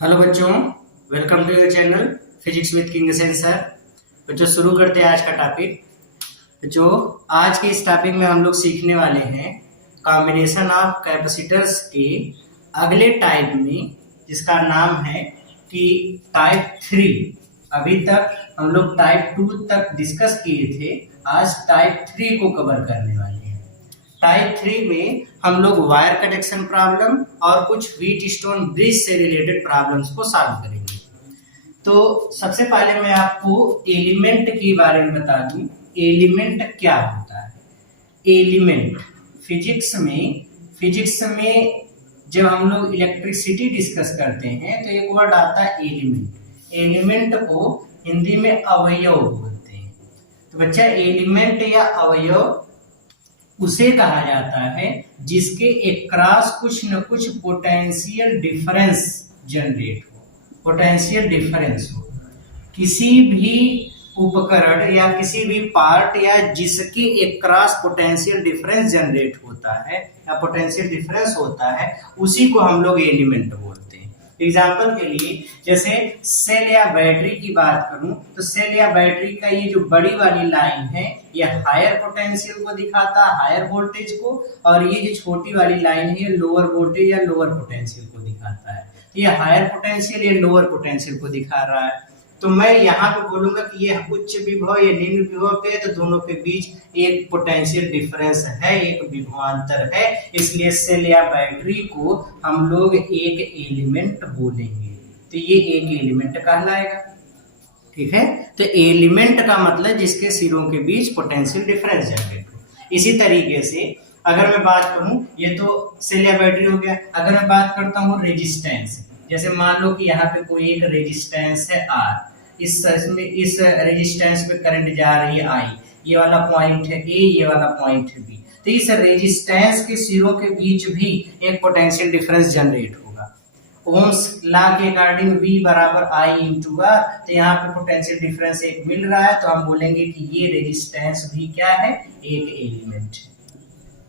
Hello बच्चों, welcome to your channel physics with King Sensor. बच्चों शुरू करते हैं आज का टॉपिक। जो आज के इस टॉपिक में हम लोग सीखने वाले हैं कॉम्बिनेशन ऑफ कैपेसिटर्स के अगले टाइप में, जिसका नाम है कि टाइप 3। अभी तक हम लोग टाइप 2 तक डिस्कस किए थे, आज टाइप 3 को कवर करने वाले हैं। टाइप 3 में हम लोग वायर कनेक्शन प्रॉब्लम और कुछ व्हीट स्टोन ब्रिज से रिलेटेड प्रॉब्लम्स को सॉल्व करेंगे। तो सबसे पहले मैं आपको एलिमेंट के बारे में बता दूं, एलिमेंट क्या होता है। एलिमेंट फिजिक्स में जब हम लोग इलेक्ट्रिसिटी डिस्कस करते हैं तो एक वर्ड आता है एलिमेंट। एलिमेंट को हिंदी में अवयव बोलते हैं। तो बच्चा एलिमेंट या अवयव उसे कहा जाता है जिसके अक्रॉस कुछ न कुछ पोटेंशियल डिफरेंस जनरेट हो, पोटेंशियल डिफरेंस हो। किसी भी उपकरण या किसी भी पार्ट या जिसके अक्रॉस पोटेंशियल डिफरेंस जनरेट होता है या पोटेंशियल डिफरेंस होता है, उसी को हम लोग एलिमेंट बोलते हैं। एग्जाम्पल के लिए जैसे सेल या बैटरी की बात करूं तो सेल या बैटरी का ये जो बड़ी वाली लाइन है ये हायर पोटेंशियल को दिखाता है, हायर वोल्टेज को, और ये जो छोटी वाली लाइन है ये लोअर वोल्टेज या लोअर पोटेंशियल को दिखाता है। तो ये हायर पोटेंशियल ये लोअर पोटेंशियल को दिखा रहा है। तो मैं यहाँ पे बोलूंगा कि ये उच्च विभव या निम्न विभव पे, तो दोनों के बीच एक पोटेंशियल डिफरेंस है, एक विभवांतर है, इसलिए सेल या बैटरी को हम लोग एक एलिमेंट बोलेंगे। तो ये एक एलिमेंट कहलाएगा, ठीक है। तो एलिमेंट का मतलब जिसके सिरों के बीच पोटेंशियल डिफरेंस जनरेट हो। इसी तरीके से अगर मैं बात करूं, ये तो सेल या बैटरी हो गया। अगर मैं बात करता हूँ रेजिस्टेंस, जैसे मान लो कि यहाँ पे कोई एक रेजिस्टेंस है R, इस रेजिस्टेंस पे करंट जा रही है I, ये वाला पॉइंट है A, ये वाला पॉइंट है B। तो इस रेजिस्टेंस के सिरों के बीच भी एक पोटेंशियल डिफरेंस जनरेट होगा। ओम्स लॉ के अकॉर्डिंग V बराबर I इंटू R, तो यहाँ पे पोटेंशियल डिफरेंस एक मिल रहा है, तो हम बोलेंगे कि ये रेजिस्टेंस भी क्या है, एक एलिमेंट है।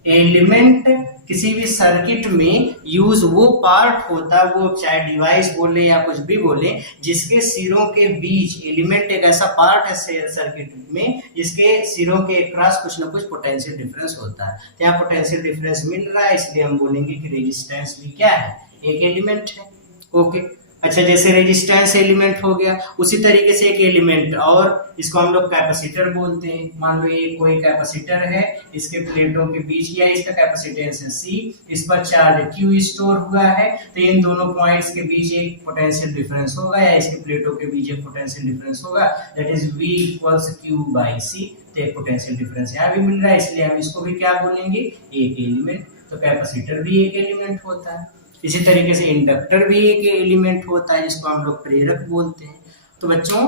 एलिमेंट किसी भी सर्किट में यूज वो पार्ट होता है, वो चाहे डिवाइस बोले या कुछ भी बोले, जिसके सिरों के बीच, एलिमेंट एक ऐसा पार्ट है सर्किट में जिसके सिरों के क्रॉस कुछ ना कुछ पोटेंशियल डिफरेंस होता है। तो यहाँ पोटेंशियल डिफरेंस मिल रहा है, इसलिए हम बोलेंगे कि रेजिस्टेंस भी क्या है, एक एलिमेंट है। ओके, अच्छा, जैसे रेजिस्टेंस एलिमेंट हो गया, उसी तरीके से एक एलिमेंट और इसको हम लोग कैपेसिटर बोलते हैं। मान लो ये कोई कैपेसिटर है, इसके प्लेटों के बीच या इसका कैपेसिटेंस है C, इस पर चार्ज Q स्टोर हुआ है, तो इन दोनों पॉइंट्स के बीच एक पोटेंशियल डिफरेंस होगा या इसके प्लेटों के बीच एक पोटेंशियल डिफरेंस होगा, that is V equals Q by C। तो एक पोटेंशियल डिफरेंस यहाँ भी मिल रहा है, इसलिए हम इसको भी क्या बोलेंगे, एक एलिमेंट। तो कैपेसिटर भी एक एलिमेंट होता है। इसी तरीके से इंडक्टर भी एक एलिमेंट होता है, जिसको हम लोग प्रेरक बोलते हैं। तो बच्चों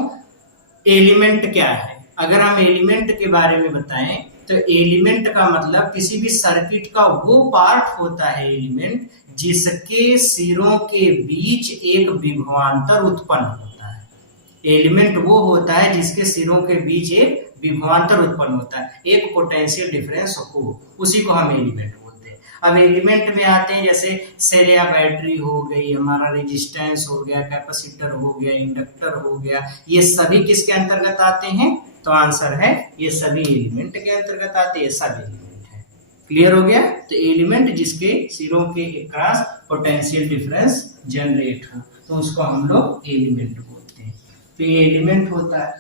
एलिमेंट क्या है, अगर हम एलिमेंट के बारे में बताएं तो एलिमेंट का मतलब किसी भी सर्किट का वो पार्ट होता है एलिमेंट जिसके सिरों के बीच एक विभवांतर उत्पन्न होता है। एलिमेंट वो होता है जिसके सिरों के बीच एक विभवांतर उत्पन्न होता है, एक पोटेंशियल डिफरेंस हो, उसी को हम एलिमेंट। अब एलिमेंट में आते हैं, जैसे सेल या बैटरी हो गई, हमारा रेजिस्टेंस हो गया, कैपेसिटर हो गया, इंडक्टर हो गया, ये सभी किसके अंतर्गत आते हैं, तो आंसर है ये सभी एलिमेंट के अंतर्गत आते हैं, सब एलिमेंट है। क्लियर हो गया। तो एलिमेंट जिसके सिरों के अक्रॉस पोटेंशियल डिफरेंस जनरेट हो, तो उसको हम लोग एलिमेंट बोलते हैं। तो ये एलिमेंट होता है।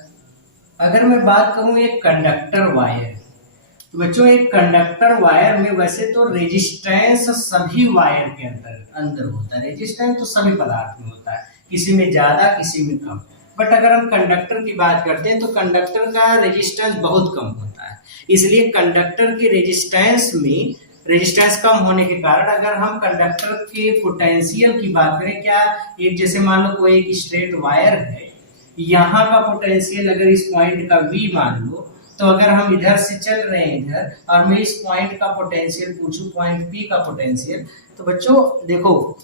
अगर मैं बात करूं एक कंडक्टर वायर, तो बच्चों एक कंडक्टर वायर में वैसे तो रेजिस्टेंस सभी वायर के अंदर होता है, रेजिस्टेंस तो सभी पदार्थ में होता है, किसी में ज्यादा किसी में कम। बट अगर हम कंडक्टर की बात करते हैं तो कंडक्टर का रेजिस्टेंस बहुत कम होता है, इसलिए कंडक्टर की रेजिस्टेंस कम होने के कारण अगर हम कंडक्टर के पोटेंशियल की बात करें, क्या एक जैसे मान लो कोई एक स्ट्रेट वायर है, यहाँ का पोटेंशियल अगर इस पॉइंट का V मान लो, तो अगर हम इधर से चल रहे हैं इधर और मैं इस पॉइंट का पोटेंशियल पूछूं, पॉइंट P का पोटेंशियल, तो बच्चों देखो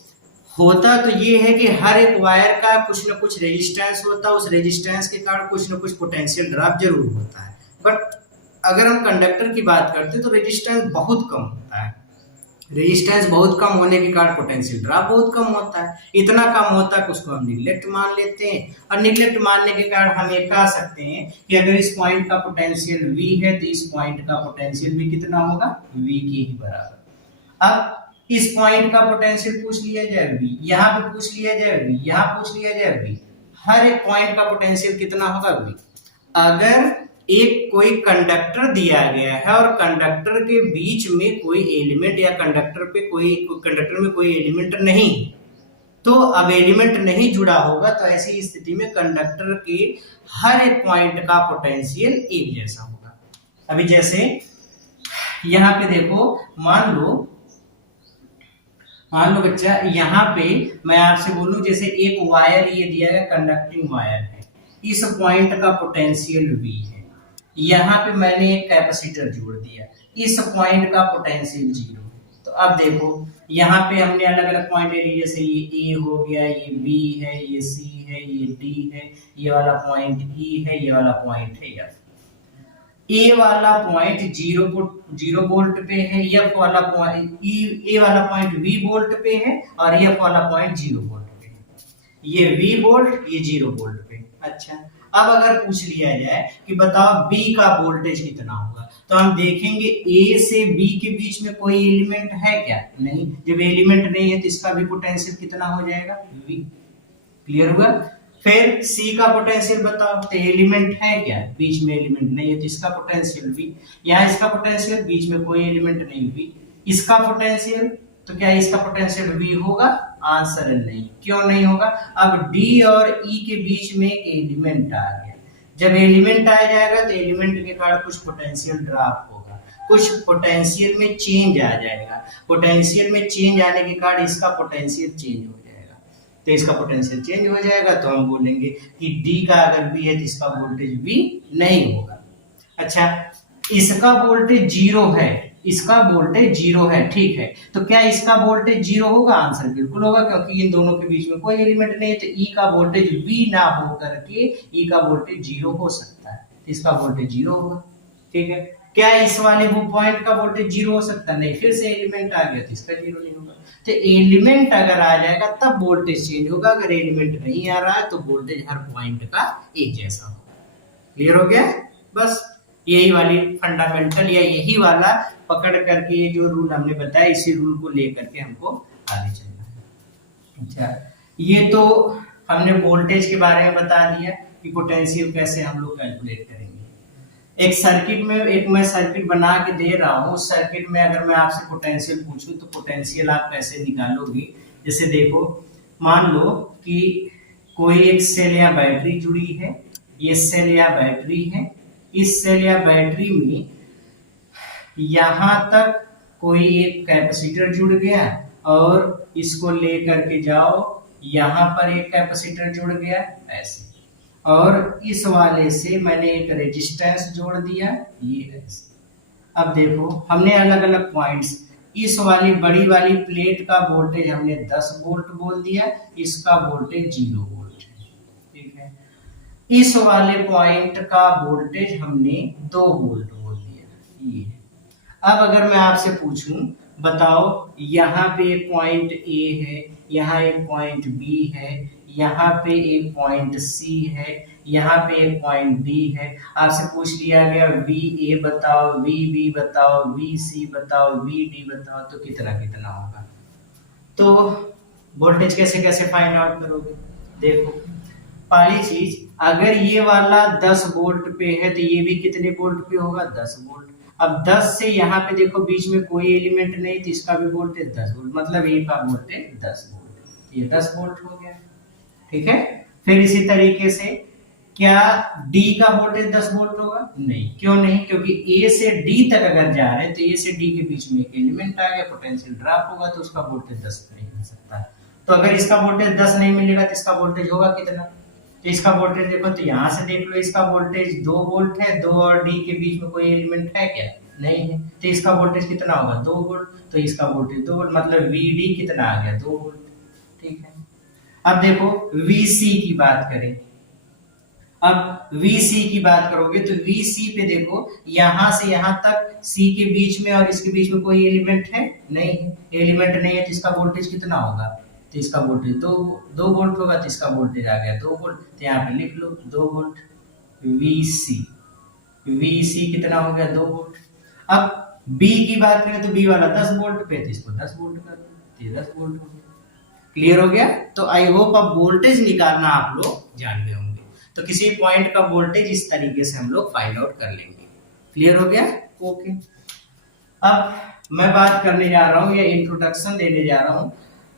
होता तो ये है कि हर एक वायर का कुछ न कुछ रेजिस्टेंस होता है, उस रेजिस्टेंस के कारण कुछ न कुछ पोटेंशियल ड्रॉप जरूर होता है। बट अगर हम कंडक्टर की बात करते हैं तो रेजिस्टेंस बहुत कम होता है, रेजिस्टेंस बहुत कम होने के कारण पोटेंशियल ड्रॉप बहुत कम होता है। इतना कम होता है कि उसको हम निग्लेक्ट मान लेते हैं, और निग्लेक्ट मानने के कारण हम ये कह सकते हैं कि अगर इस पॉइंट का पोटेंशियल V है तो इस पॉइंट का पोटेंशियल भी कितना होगा, V के ही बराबर। अब इस पॉइंट का पोटेंशियल पूछ लिया जाए V, यहाँ पे पूछ लिया जाए V, यहाँ पूछ लिया जाए V, हर एक पॉइंट का पोटेंशियल कितना होगा V। अगर एक कोई कंडक्टर दिया गया है और कंडक्टर के बीच में कोई एलिमेंट या कंडक्टर में कोई एलिमेंट नहीं, तो अब एलिमेंट नहीं जुड़ा होगा तो ऐसी स्थिति में कंडक्टर के हर एक पॉइंट का पोटेंशियल एक जैसा होगा। अभी जैसे यहाँ पे देखो, मान लो बच्चा, यहाँ पे मैं आपसे बोलूं जैसे एक वायर ये दिया गया, कंडक्टिंग वायर है, इस पॉइंट का पोटेंशियल V है, यहाँ पे मैंने एक कैपेसिटर जोड़ दिया, इस पॉइंट का पोटेंशियल 0 है। तो अब देखो यहाँ पे हमने अलग अलग पॉइंट ले लिए, जैसे ये A हो गया, ये B है, ये C है, ये D है, ये वाला पॉइंट E है, ये वाला पॉइंट है F। ए वाला पॉइंट 0 वोल्ट पे है, F वाला पॉइंट ए वाला पॉइंट V वोल्ट पे है, और F वाला पॉइंट 0 वोल्ट पे है। ये V वोल्ट, ये 0 वोल्ट पे। अच्छा, अब अगर पूछ लिया जाए कि बताओ B का वोल्टेज कितना होगा, तो हम देखेंगे A से B के बीच में कोई एलिमेंट है क्या, नहीं। जब एलिमेंट नहीं है तो इसका भी पोटेंशियल कितना हो जाएगा, V। क्लियर हुआ। फिर C का पोटेंशियल बताओ, तो एलिमेंट है क्या, बीच में एलिमेंट नहीं है तो इसका पोटेंशियल V। यहाँ इसका पोटेंशियल, बीच में कोई एलिमेंट नहीं, V। इसका पोटेंशियल, तो क्या इसका पोटेंशियल V होगा, आंसर नहीं। क्यों नहीं होगा, अब D और E के बीच में एक एलिमेंट आ गया। जब एलिमेंट आ जाएगा तो एलिमेंट के कारण कुछ पोटेंशियल ड्रॉप होगा, कुछ पोटेंशियल में चेंज आ जाएगा। पोटेंशियल में चेंज आने के कारण इसका पोटेंशियल चेंज हो जाएगा, तो इसका पोटेंशियल चेंज हो जाएगा, तो हम बोलेंगे कि D का अगर V है तो इसका वोल्टेज V नहीं होगा। अच्छा, इसका वोल्टेज 0 है, इसका वोल्टेज 0 है, ठीक है, तो क्या इसका वोल्टेज 0 होगा, आंसर बिल्कुल होगा, क्योंकि इन दोनों के बीच में कोई एलिमेंट नहीं है, तो E का वोल्टेज V ना हो करके E का वोल्टेज 0 हो सकता है, इसका वोल्टेज 0 होगा। ठीक है, क्या इस वाले वो पॉइंट का वोल्टेज 0 हो सकता है, नहीं, फिर से एलिमेंट आ गया तो इसका 0 नहीं होगा। तो एलिमेंट अगर आ जाएगा तब वोल्टेज चेंज होगा, अगर एलिमेंट नहीं आ रहा है तो वोल्टेज हर पॉइंट का एक जैसा होगा। क्लियर हो गया, बस यही वाली फंडामेंटल या यही वाला पकड़ करके ये जो रूल हमने बताया, इसी रूल को लेकर के हमको आगे चलना है। अच्छा, ये तो हमने वोल्टेज के बारे में बता दिया कि पोटेंशियल कैसे हम लोग कैलकुलेट करेंगे। एक सर्किट में, एक मैं सर्किट बना के दे रहा हूँ, उस सर्किट में अगर मैं आपसे पोटेंशियल पूछूं तो पोटेंशियल आप कैसे निकालोगे। जैसे देखो, मान लो कि कोई एक सेल या बैटरी जुड़ी है, ये सेल या बैटरी है, इस सेल या बैटरी में यहां तक कोई एक कैपेसिटर जुड़ गया, और इसको लेकर के जाओ, यहां पर एक कैपेसिटर जुड़ गया ऐसे, और इस वाले से मैंने एक रेजिस्टेंस जोड़ दिया, ये ऐसे। अब देखो, हमने अलग अलग पॉइंट्स, इस वाली बड़ी वाली प्लेट का वोल्टेज हमने 10 वोल्ट बोल दिया, इसका वोल्टेज 0 वोल्ट है, ठीक है। इस वाले पॉइंट का वोल्टेज हमने 2 वोल्ट बोल दिया, ये। अब अगर मैं आपसे पूछूं, बताओ यहाँ पे एक पॉइंट A है, यहाँ एक पॉइंट B है, यहाँ पे एक पॉइंट C है, यहाँ पे एक पॉइंट D है। आपसे पूछ लिया गया VA बताओ, VB बताओ, VC बताओ, VD बताओ, तो कितना कितना होगा। तो वोल्टेज कैसे कैसे फाइंड आउट करोगे। देखो, पहली चीज, अगर ये वाला 10 वोल्ट पे है तो ये भी कितने वोल्ट पे होगा, 10 वोल्ट। अब 10 से यहाँ पे देखो बीच में कोई एलिमेंट नहीं, तो इसका भी वोल्टेज 10 वोल्ट, मतलब ए का वोल्टेज 10 वोल्ट, ये 10 वोल्ट हो गया, ठीक है। फिर इसी तरीके से क्या D का वोल्टेज 10 वोल्ट होगा, नहीं। क्यों नहीं, क्योंकि A से D तक अगर जा रहे हैं तो A से D के बीच में एक एलिमेंट आ गया, पोटेंशियल ड्रॉप होगा, तो उसका वोल्टेज 10 नहीं मिल सकता। तो अगर इसका वोल्टेज 10 नहीं मिलेगा तो इसका वोल्टेज होगा कितना, तो इसका वोल्टेज देखो, तो यहाँ से देख लो, इसका वोल्टेज 2 वोल्ट है, 2 और D के बीच में कोई एलिमेंट है क्या, नहीं है, तो इसका वोल्टेज कितना होगा, 2 वोल्ट, तो इसका वोल्टेज 2 वोल्ट, मतलब VD कितना आ गया, 2 वोल्ट, ठीक है। अब देखो VC की बात करें, अब VC की बात करोगे तो VC पे देखो, यहां से यहां तक C के बीच में और इसके बीच में कोई एलिमेंट है नहीं है, एलिमेंट नहीं है तो इसका वोल्टेज कितना होगा, तो इसका वोल्टेज दो वोल्ट होगा, तो इसका वोल्टेज आ गया 2 वोल्ट, तो यहाँ पे लिख लो 2 वोल्ट VC कितना हो गया 2 वोल्ट। अब B की बात करें तो B वाला 10 वोल्ट पे, तो इसको 10 वोल्ट कर दो, तो ये 10 वोल्ट हो गया। क्लियर हो गया। तो आई होप अब वोल्टेज निकालना आप लोग जान गए होंगे, तो किसी पॉइंट का वोल्टेज इस तरीके से हम लोग फाइंड आउट कर लेंगे। क्लियर हो गया, ओके। अब मैं बात करने जा रहा हूं या इंट्रोडक्शन देने जा रहा हूं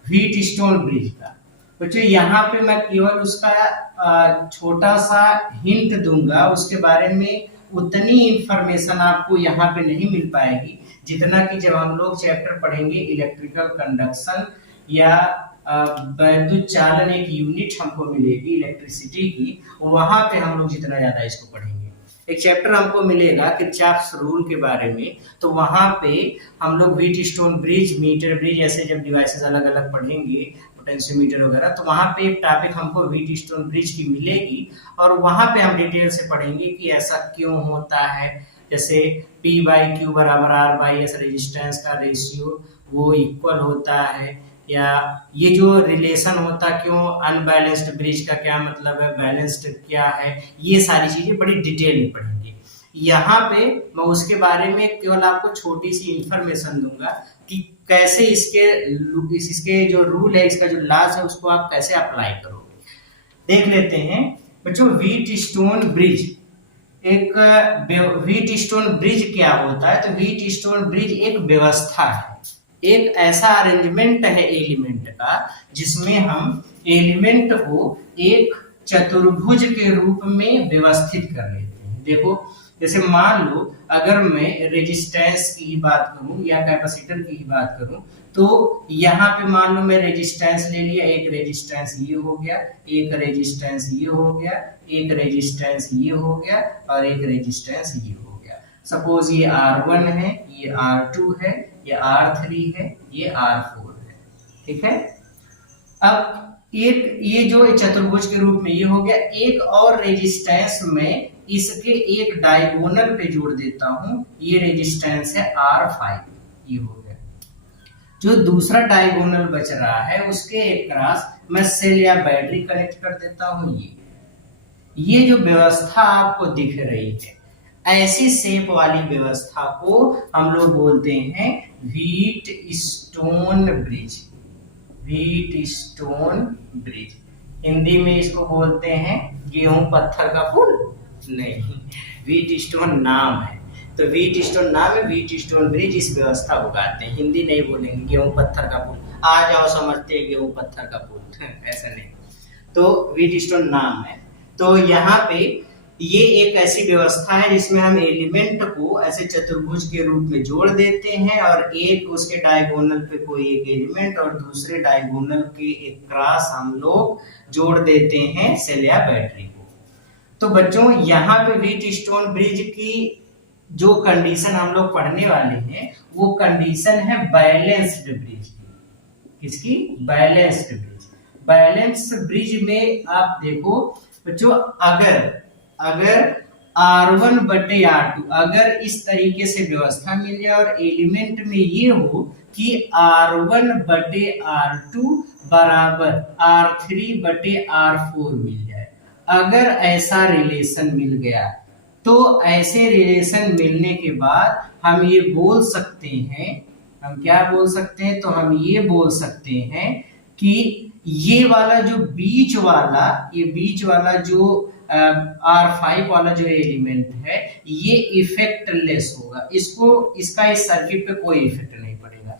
व्हीट स्टोन ब्रिज का। बच्चों यहाँ पे मैं केवल उसका छोटा सा हिंट दूंगा, उसके बारे में उतनी इंफॉर्मेशन आपको यहाँ पे नहीं मिल पाएगी जितना कि जब हम लोग चैप्टर पढ़ेंगे इलेक्ट्रिकल कंडक्शन या वैद्युत चालन, एक यूनिट हमको मिलेगी इलेक्ट्रिसिटी की, वहां पे हम लोग जितना ज्यादा इसको पढ़ेंगे। एक चैप्टर हमको मिलेगा किरचॉफ्स रूल के बारे में, तो वहां पे हम लोग Wheatstone bridge, metre bridge, ऐसे जब डिवाइसेस अलग अलग पढ़ेंगे, पोटेंशियोमीटर वगैरह, तो वहां पे एक टॉपिक हमको व्हीट स्टोन ब्रिज की मिलेगी और वहां पे हम डिटेल से पढ़ेंगे कि ऐसा क्यों होता है। जैसे P/Q बराबर R/S, रेजिस्टेंस का रेशियो वो इक्वल होता है, या ये जो रिलेशन होता क्यों, अनबैलेंस्ड ब्रिज का क्या मतलब है, बैलेंस्ड क्या है, ये सारी चीजें बड़ी डिटेल में पढ़ेंगे। यहाँ पे मैं उसके बारे में केवल आपको छोटी सी इंफॉर्मेशन दूंगा कि कैसे इसके जो रूल है, इसका जो लॉज है, उसको आप कैसे अप्लाई करोगे। देख लेते हैं बच्चों, wheat stone bridge wheat stone bridge क्या होता है। तो व्हीट स्टोन ब्रिज एक व्यवस्था है, एक ऐसा अरेंजमेंट है एलिमेंट का जिसमें हम एलिमेंट को एक चतुर्भुज के रूप में व्यवस्थित कर लेते हैं। देखो जैसे मान लो अगर मैं रेजिस्टेंस की बात करूं या कैपेसिटर की बात करूं, तो यहाँ पे मान लो मैं रेजिस्टेंस ले लिया, एक रेजिस्टेंस ये हो गया, एक रेजिस्टेंस ये हो गया, एक रेजिस्टेंस ये हो गया और एक रेजिस्टेंस ये हो गया। सपोज ये R1 है, ये R2 है, ये R3 है, ये R4 है, ठीक है। अब एक ये जो चतुर्भुज के रूप में ये हो गया, एक और रेजिस्टेंस में इसके एक डायगोनल पे जोड़ देता हूं, ये रेजिस्टेंस है R5, ये हो गया। जो दूसरा डायगोनल बच रहा है उसके एक क्रॉस मैं सेल या बैटरी कनेक्ट कर देता हूं। ये जो व्यवस्था आपको दिख रही है, ऐसी शेप वाली व्यवस्था को हम लोग बोलते हैं wheat stone bridge. Wheat stone bridge, Hindi में इसको बोलते हैं गेहूं पत्थर का पुल, नहीं, व्हीट स्टोन नाम है, तो व्हीट स्टोन नाम है, व्हीट स्टोन ब्रिज इस व्यवस्था को कहते हैं। हिंदी नहीं बोलेंगे गेहूं पत्थर का पुल, आ जाओ समझते हैं गेहूं पत्थर का पुल ऐसा नहीं, तो व्हीट स्टोन नाम है। तो यहाँ पे ये एक ऐसी व्यवस्था है जिसमें हम एलिमेंट को ऐसे चतुर्भुज के रूप में जोड़ देते हैं और एक उसके डायगोनल पे कोई एक एलिमेंट और दूसरे डायगोनल के एक क्रॉस हम लोग जोड़ देते हैं सेल या बैटरी को। तो बच्चों यहाँ पे व्हीट स्टोन ब्रिज की जो कंडीशन हम लोग पढ़ने वाले हैं वो कंडीशन है बैलेंस्ड ब्रिज की। किसकी? Balanced bridge. बैलेंस्ड ब्रिज में आप देखो बच्चों, अगर R1 बटे R2 अगर इस तरीके से व्यवस्था मिल जाए और एलिमेंट में ये हो कि R1 बटे R2 बराबर R3 बटे R4 मिल जाए, अगर ऐसा रिलेशन मिल गया तो ऐसे रिलेशन मिलने के बाद हम ये बोल सकते हैं, हम क्या बोल सकते हैं, तो हम ये बोल सकते हैं कि ये वाला जो बीच वाला जो R5 वाला जो एलिमेंट है ये इफेक्टलेस होगा, इसका इस सर्किट पे कोई इफेक्ट नहीं पड़ेगा।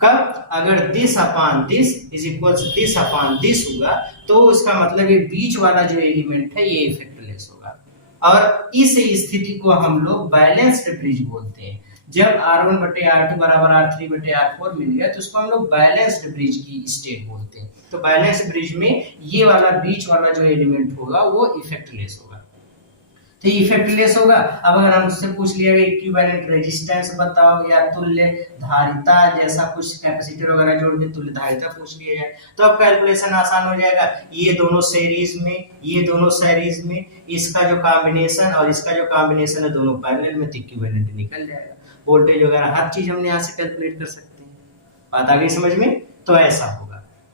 कब? अगर this upon this is equal this upon this होगा तो इसका मतलब ये बीच वाला जो एलिमेंट है ये इफेक्टलेस होगा, और इस स्थिति को हम लोग बैलेंस्ड ब्रिज बोलते हैं। जब R1 बटे R2 बराबर R3 बटे R4 मिल गया तो उसको हम लोग बैलेंस्ड ब्रिज की स्टेट बोलते हैं। तो बैलेंस्ड ब्रिज में ये वाला बीच वाला जो एलिमेंट होगा वो इफेक्टलेस होगा। तो इफेक्टलेस होगा। अब अगर हमसे पूछ लिया गया इक्विवेलेंट रेजिस्टेंस बताओ या तुल्य धारिता जैसा कुछ कैपेसिटर वगैरह जोड़ के तुल्य धारिता पूछ लिया जाए तो अब कैलकुलेशन आसान हो जाएगा। ये दोनों सीरीज में, ये दोनों सीरीज में, इसका जो कॉम्बिनेशन और इसका जो कॉम्बिनेशन है दोनों पैरेलल में, तो इक्विवेलेंट निकल जाएगा। वोल्टेज वगैरह हर चीज हम यहाँ से कैलकुलेट कर सकते हैं। बात आ गई समझ में? तो ऐसा होगा।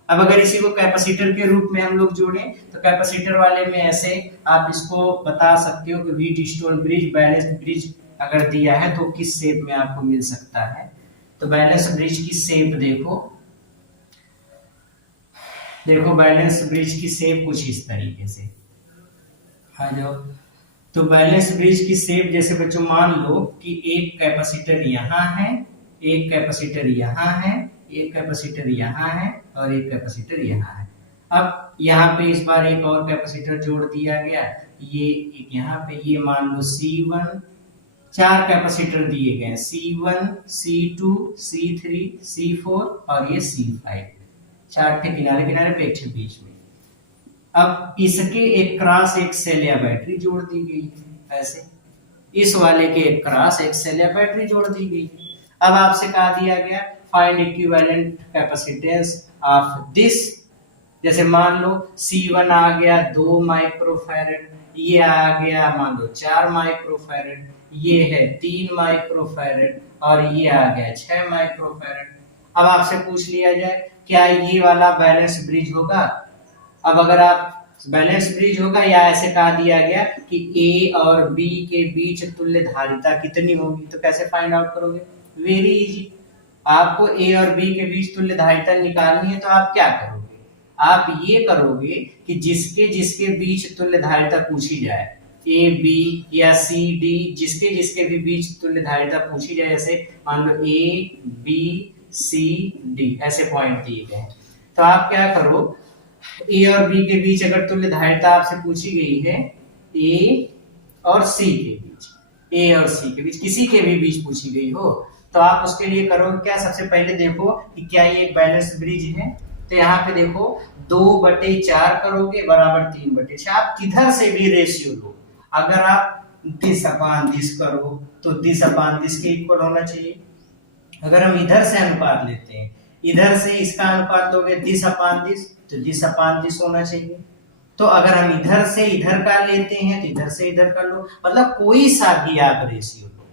अब अगर इसी को कैपेसिटर के रूप में हम लोग जोड़ें तो कैपेसिटर वाले में ऐसे आप इसको बता सकते हो कि wheat stone bridge, balance bridge अगर दिया है तो किस शेप में आपको मिल सकता है। तो बैलेंस ब्रिज की शेप देखो बैलेंस ब्रिज की शेप कुछ इस तरीके से आ जाओ। तो बैलेंस ब्रिज की शेप जैसे बच्चों मान लो कि एक कैपेसिटर यहाँ है, एक कैपेसिटर यहाँ है, एक कैपेसिटर यहाँ है और एक कैपेसिटर यहाँ है। अब यहाँ पे इस बार एक और कैपेसिटर जोड़ दिया गया, ये एक यहाँ पे, ये मान लो C1, 4 कैपेसिटर दिए गए C1, C2, C3, C4 और ये C5, 4 के किनारे किनारे पे, एक बीच में। अब इसके एक क्रॉस एक सेल या बैटरी जोड़ दी गई है ऐसे, इस वाले के एक क्रॉस एक सेल या बैटरी जोड़ दी गई है। अब आपसे कहा दिया गया find equivalent capacitance of this. जैसे मान लो C1 आ गया 2 माइक्रोफैरड, ये आ गया मान लो 4 माइक्रोफैरड, ये है 3 माइक्रोफैरड और ये आ गया 6 माइक्रोफैरड। अब आपसे पूछ लिया जाए क्या ये वाला बैलेंस ब्रिज होगा। अब अगर आप बैलेंस ब्रिज होगा या ऐसे कहा दिया गया कि A और B के बीच तुल्य धारिता कितनी होगी, तो कैसे फाइंड आउट करोगे? Very easy. आपको A और B के बीच तुल्य धारिता निकालनी है तो आप क्या करोगे? आप ये करोगे कि जिसके जिसके बीच तुल्य धारिता पूछी जाए, A B या C D, जिसके जिसके भी बीच तुल्य धारिता पूछी जाए, जैसे मान लो A B C D ऐसे पॉइंट दिए गए, तो आप क्या करो, A और B के बीच अगर तुल्य धारिता आपसे पूछी गई है A और C के बीच, A और C के बीच किसी के भी बीच पूछी गई हो, तो आप उसके लिए करोगे क्या? सबसे पहले देखो कि क्या ये एक बैलेंस ब्रिज है। तो यहाँ पे देखो 2/4 करोगे बराबर 3/6। आप किधर से भी रेशियो लो, अगर आप दिस अपान दिस करो तो दिस अपान दिस के इक्वल होना चाहिए। अगर हम इधर से अनुपात लेते हैं, इधर से इसका अनुपात लोगे दिस अपान दिस, तो दिस अपान दिस होना चाहिए। तो अगर हम इधर से इधर का लेते हैं तो इधर से इधर कर लो, मतलब कोई सा भी आप रेशियो लो,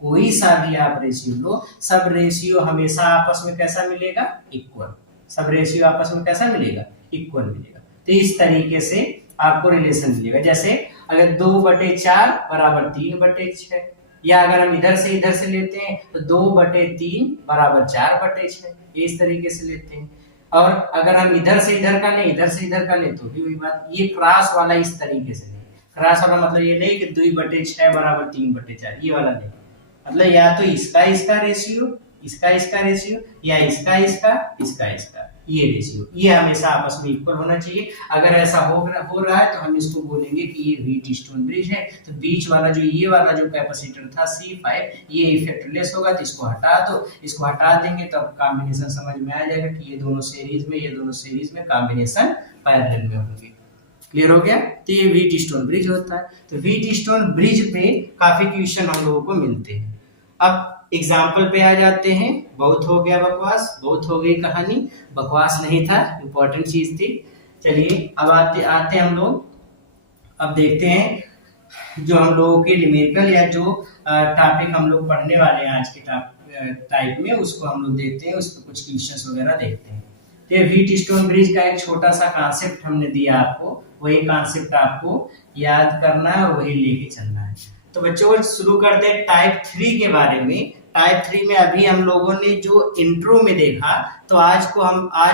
कोई सा भी आप रेशियो लो, सब रेशियो हमेशा आपस में कैसा मिलेगा? इक्वल। सब रेशियो आपस में कैसा मिलेगा? इक्वल मिलेगा। तो इस तरीके से आपको रिलेशन मिलेगा। जैसे अगर 2/4 बराबर 3/6, या अगर हम इधर से लेते हैं तो 2/3 बराबर 4/6, इस तरीके से लेते हैं। और अगर हम इधर से इधर का लें, इधर से इधर का लें तो भी वही बात। ये क्रॉस वाला इस तरीके से नहीं, क्रॉस वाला मतलब ये नहीं कि 2/6 बराबर 3/4, ये वाला नहीं। मतलब या तो इसका इसका रेशियो, इसका इसका रेशियो, या इसका इसका, इसका इसका, ये रेशियो, ये हमेशा आपस में इक्वल होना चाहिए। अगर ऐसा हो रहा है तो हम इसको बोलेंगे कि ये व्हीट स्टोन ब्रिज है। तो बीच वाला जो ये वाला जो कैपेसिटर था C5, ये इफेक्टलेस होगा, तो इसको हटा दो। इसको हटा देंगे तो अब कॉम्बिनेशन समझ में आ जाएगा कि ये दोनों सीरीज में, ये दोनों सीरीज में कॉम्बिनेशन पैरेलल में होंगे। क्लियर हो गया? तो ये व्हीट स्टोन ब्रिज होता है। तो व्हीट स्टोन ब्रिज पे काफी क्वेश्चन हम लोगों को मिलते हैं। अब एग्जाम्पल पे आ जाते हैं। बहुत हो गया बकवास, बहुत हो गई कहानी, बकवास नहीं था, इंपॉर्टेंट चीज थी। चलिए अब आते हम लोग, अब देखते हैं जो हम लोगों के न्यूमेरिकल या जो टॉपिक हम लोग पढ़ने वाले हैं आज के टाइप में, उसको हम लोग देखते हैं, उस पर कुछ क्वेश्चंस वगैरह देखते हैं। तो व्हीट स्टोन ब्रिज का एक छोटा सा कॉन्सेप्ट हमने दिया आपको, वही कॉन्सेप्ट आपको याद करना है और वही लेके चलना है। तो बच्चों शुरू करते हैं टाइप 3 के बारे में। टाइप 3 में अभी हम लोगों ने जो इंट्रो में देखा, तो आज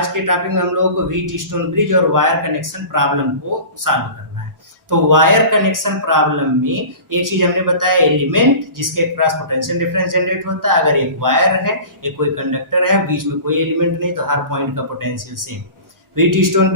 के टॉपिक में हम लोगों को व्हीट स्टोन ब्रिज और वायर कनेक्शन प्रॉब्लम को सॉल्व करना है। तो वायर कनेक्शन प्रॉब्लम में एक चीज हमने बताया, एलिमेंट जिसके क्रॉस पोटेंशियल डिफरेंस जनरेट होता है। अगर एक वायर है, एक कोई कंडक्टर है, बीच में कोई एलिमेंट नहीं, तो हर पॉइंट का potential same. Wheat stone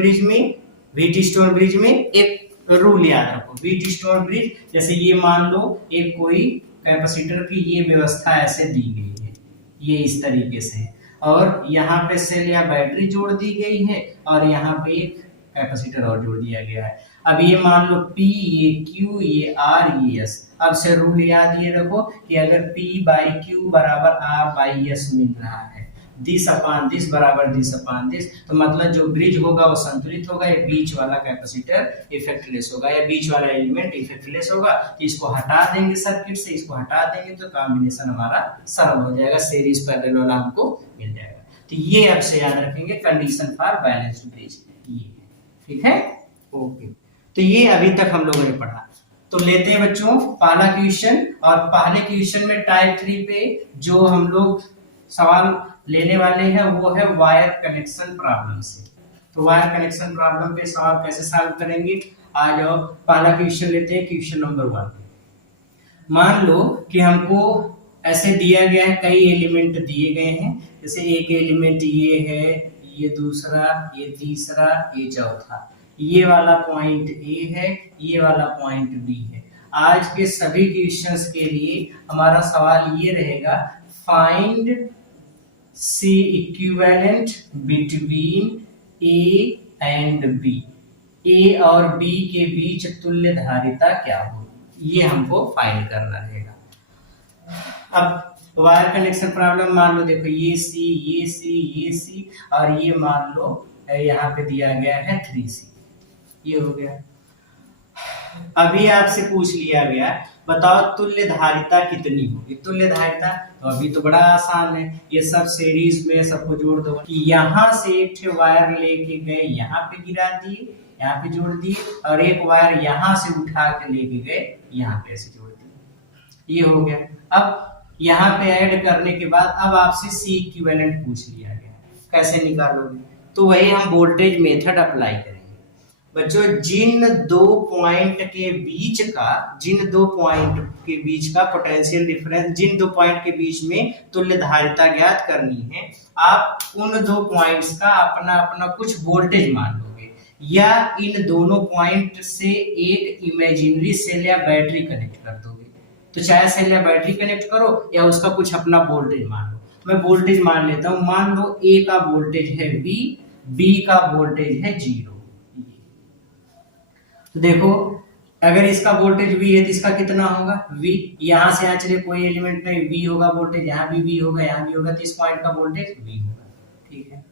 bridge में एक रूल याद रखो। व्हीट स्टोन ब्रिज, जैसे ये मान लो एक कोई कैपेसिटर की ये व्यवस्था ऐसे दी गई है, ये इस तरीके से, और यहाँ पे सेल या बैटरी जोड़ दी गई है, और यहाँ पे एक कैपेसिटर और जोड़ दिया गया है। अब ये मान लो P, ये Q, ये R, ये S। अब से रूल याद ये रखो कि अगर P बाई Q बराबर R बाई S मिल रहा है, दिस अपान दिस बराबर दिस अपान दिस, तो मतलब जो ब्रिज होगा वो संतुलित होगा, या बीच वाला कैपेसिटर इफेक्टलेस होगा, या बीच वाला एलिमेंट इफेक्टलेस होगा। तो इसको हटा देंगे सर्किट से, इसको हटा देंगे तो कॉम्बिनेशन हमारा सरल हो जाएगा, सीरीज पैरेलल वाला हमको मिल जाएगा। तो ये आपसे याद रखेंगे कंडीशन फॉर बैलेंस्ड ब्रिज, ये ठीक है। ओके, तो ये अभी तक हम लोगों ने पढ़ा। तो लेते हैं बच्चों पहला क्वेश्चन, और पहले क्वेश्चन में टाइप 3 पे जो हम लोग सवाल लेने वाले हैं वो है वायर कनेक्शन प्रॉब्लम से। तो वायर कनेक्शन प्रॉब्लम पे सवाल कैसे सॉल्व करेंगे, आ जाओ पहला क्वेश्चन लेते हैं। क्वेश्चन नंबर 1, मान लो कि हमको ऐसे दिया गया है, कई एलिमेंट दिए गए हैं, जैसे एक एलिमेंट ये है, ये दूसरा, ये तीसरा, ये चौथा, ये वाला पॉइंट ए है, ये वाला पॉइंट बी है। आज के सभी क्वेश्चंस के लिए हमारा सवाल ये रहेगा, find C equivalent between A and B, A और B के बीच तुल्य धारिता क्या होगी, ये हमको फाइंड करना रहेगा। अब वायर कनेक्शन प्रॉब्लम मान लो, देखो ये C, ये C, ये C, और ये मान लो यहाँ पे दिया गया है 3C, ये हो गया। अभी आपसे पूछ लिया गया, बताओ तुल्य धारिता कितनी होगी। तुल्य धारिता तो अभी तो बड़ा आसान है, ये सब सीरीज में सबको जोड़ दो कि यहाँ से एक वायर लेके गए, यहाँ पे गिरा दिए, यहाँ पे जोड़ दिए, और एक वायर यहाँ से उठा के लेके गए, यहाँ पे ऐसे जोड़ दिए, ये हो गया। अब यहाँ पे ऐड करने के बाद अब आपसे C इक्विवेलेंट पूछ लिया गया, कैसे निकालोगे, तो वही हम वोल्टेज मेथड अप्लाई करेंगे। बच्चों जिन दो पॉइंट के बीच का पोटेंशियल डिफरेंस, जिन दो पॉइंट के बीच में तुल्य धारिता ज्ञात करनी है, आप उन दो पॉइंट्स का अपना अपना कुछ वोल्टेज मान लोगे, या इन दोनों पॉइंट से एक इमेजिनरी सेल या बैटरी कनेक्ट कर दोगे। तो चाहे सेल या बैटरी कनेक्ट करो या उसका कुछ अपना वोल्टेज मान लो। मैं वोल्टेज मान लेता हूं, मान लो A का वोल्टेज है V, B का वोल्टेज है 0। तो देखो अगर इसका वोल्टेज V है तो इसका कितना होगा V, यहाँ से यहाँ चले कोई एलिमेंट नहीं, V होगा वोल्टेज, यहाँ भी V होगा, यहाँ भी होगा, तो इस पॉइंट का वोल्टेज V होगा, ठीक है।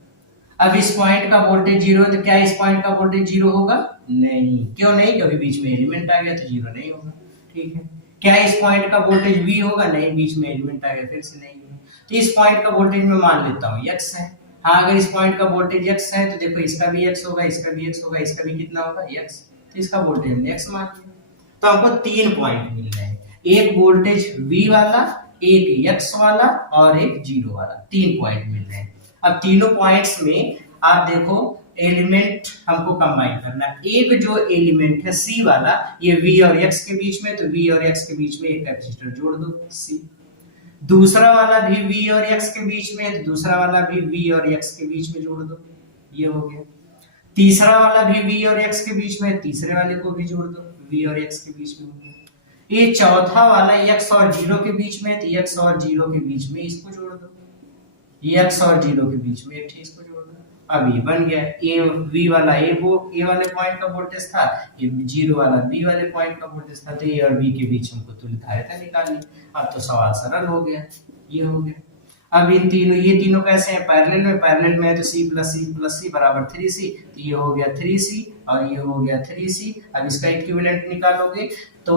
अब इस पॉइंट का वोल्टेज 0 है, तो क्या इस पॉइंट का वोल्टेज 0 होगा, नहीं, क्यों नहीं, क्योंकि बीच में एलिमेंट आ गया तो 0 नहीं होगा, ठीक है। क्या इस पॉइंट का वोल्टेज V होगा, नहीं, बीच में एलिमेंट आ गया फिर से नहीं होगा। तो इस पॉइंट का वोल्टेज मैं मान लेता हूँ X है। हाँ, अगर इस पॉइंट का वोल्टेज X है तो देखो इसका भी X होगा, इसका भी X होगा, इसका भी कितना होगा X, तो इसका वोल्टेज हमने X मान लिया। तो हमको 3 पॉइंट मिल रहे हैं, एक वोल्टेज V वाला, एक X वाला और एक 0 वाला, 3 पॉइंट मिल रहे हैं। अब तीनों पॉइंट्स में आप देखो एलिमेंट हमको कंबाइन करना है। एक जो एलिमेंट है C वाला, ये V और X के बीच में, तो V और X के बीच में एक कैपेसिटर जोड़ दो C। दूसरा वाला भी V और X के बीच में, तो दूसरा वाला भी V और X के बीच में जोड़ दो, ये हो गया। तीसरा वाला भी V और X के बीच में, तीसरे वाले को भी जोड़ दो, V और X के बीच में हो गया। ये चौथा वाला X और 0 के बीच में, तो X और 0 के बीच में इसको जोड़ दो, X और 0 के बीच में एक इसको जोड़ दो। अब ये बन गया, A V वाला A वाले पॉइंट का वोल्टेज था, ये 0 वाला B वाले पॉइंट का वोल्टेज था, तो A और B के बीच हमको तुल्य धारिता निकालनी। अब तो सवाल सरल हो गया, ये हो गया। अब इन तीनों, ये तीनों कैसे हैं, पैरेलल में है, तो C प्लस C बराबर 3C, तो ये हो गया 3C और ये हो गया 3C। अब इसका इक्विवेलेंट निकालोगे तो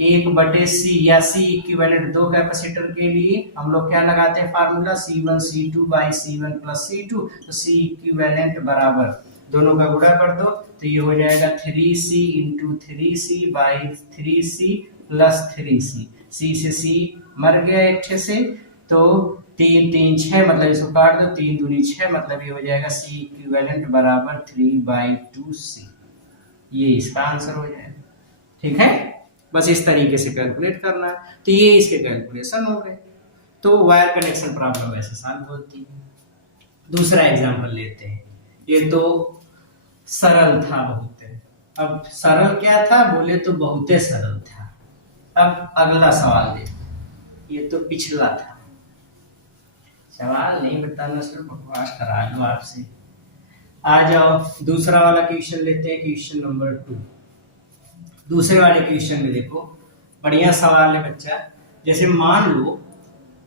1/C या C इक्विवेलेंट दो कैपेसिटर के लिए हम लोग क्या लगाते हैं formula, C1 C2 by C1 plus C2। तो C इक्विवेलेंट बराबर दोनों का गुणा कर दो, तो ये हो जाएगा 3C into 3C by 3C plus 3C। C से C मर गया एक से, तो 3 3 6, मतलब इसको काट दो, 3 दूनी 6, मतलब ये हो जाएगा C इक्विवेलेंट बराबर 3/2C। ये इसका आंसर हो जाएगा, ठीक है। बस इस तरीके से कैलकुलेट करना है। तो ये इसके कैलकुलेशन हो गए। तो वायर कनेक्शन प्रॉब्लम ऐसे सॉल्व होती है। दूसरा एग्जांपल लेते हैं, ये तो सरल था बहुत। अब सरल क्या था बोले तो बहुते सरल था। अब अगला सवाल देखो, ये तो पिछला था। सवाल नहीं बताना, सिर्फ बकवास करा लो आपसे। आ जाओ दूसरा वाला क्वेश्चन लेते हैं, क्वेश्चन नंबर 2। दूसरे वाले क्वेश्चन में देखो बढ़िया सवाल है बच्चा। जैसे मान लो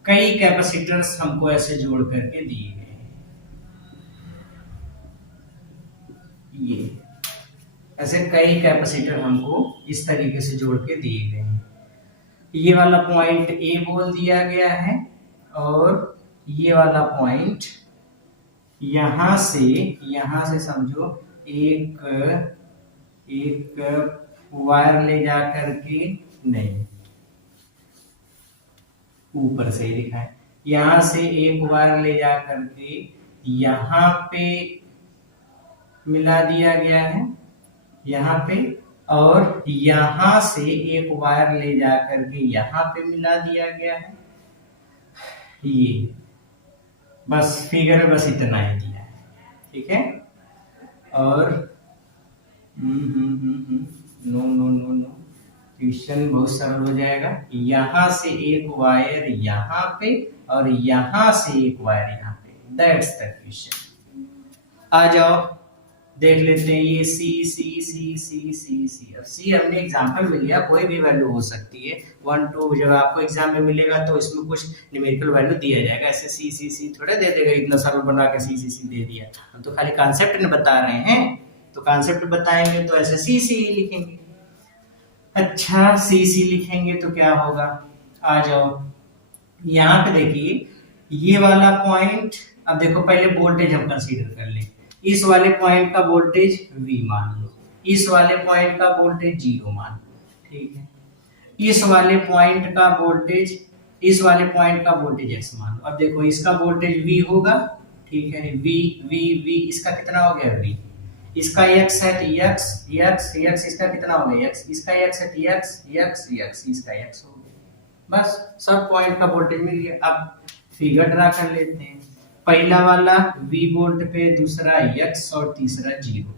कई कैपेसिटर्स हमको ऐसे जोड़ करके दिए गए हैं, ये ऐसे कई कैपेसिटर हमको इस तरीके से जोड़ के दिए गए हैं। ये वाला पॉइंट ए बोल दिया गया है और ये वाला पॉइंट यहां से समझो एक वायर ले जा करके, नहीं ऊपर से ही लिखा है, यहां से एक वायर ले जा करके यहाँ पे मिला दिया गया है, यहाँ पे, और यहां से एक वायर ले जा करके यहाँ पे मिला दिया गया है। ये बस फिगर में बस इतना ही दिया है, ठीक है। और no no no no, question बहुत सरल हो जाएगा। यहां से एक वायर यहाँ पे और यहां से एक वायर यहाँ पे, दैट्स द क्वेश्चन। आ जाओ देख लेते हैं ये सी सी सी सी सी सी। अब सी हमने एग्जांपल में लिया, कोई भी वैल्यू हो सकती है 1 2, जब आपको एग्जाम में मिलेगा तो इसमें कुछ न्यूमेरिकल वैल्यू दिया जाएगा, ऐसे सी सी सी थोड़े दे देगा, इतना सरल बना के सी सी सी दे दिया। हम तो खाली कॉन्सेप्ट ने बता रहे हैं, तो कॉन्सेप्ट बताएंगे तो ऐसे सी सी ही लिखेंगे। अच्छा सी सी लिखेंगे तो क्या होगा, आ जाओ यहाँ पे देखिए ये वाला पॉइंट। अब देखो पहले वोल्टेज हम कंसीडर कर ले, इस वाले पॉइंट का वोल्टेज V मान लो, इस वाले पॉइंट का वोल्टेज 0 मान लो, ठीक है। इस वाले पॉइंट का वोल्टेज, इस वाले पॉइंट का वोल्टेज X मान लो। अब देखो इसका वोल्टेज V होगा, ठीक है, V V V, इसका कितना हो गया V, इसका X है तो X X X, इसका कितना हो गया X, इसका X है तो X X X, इसका X हो गया। बस सब पॉइंट का वोल्टेज मिल गया। अब फिगर ड्रा कर लेते हैं, पहला वाला V वोल्ट पे, दूसरा X और तीसरा 0।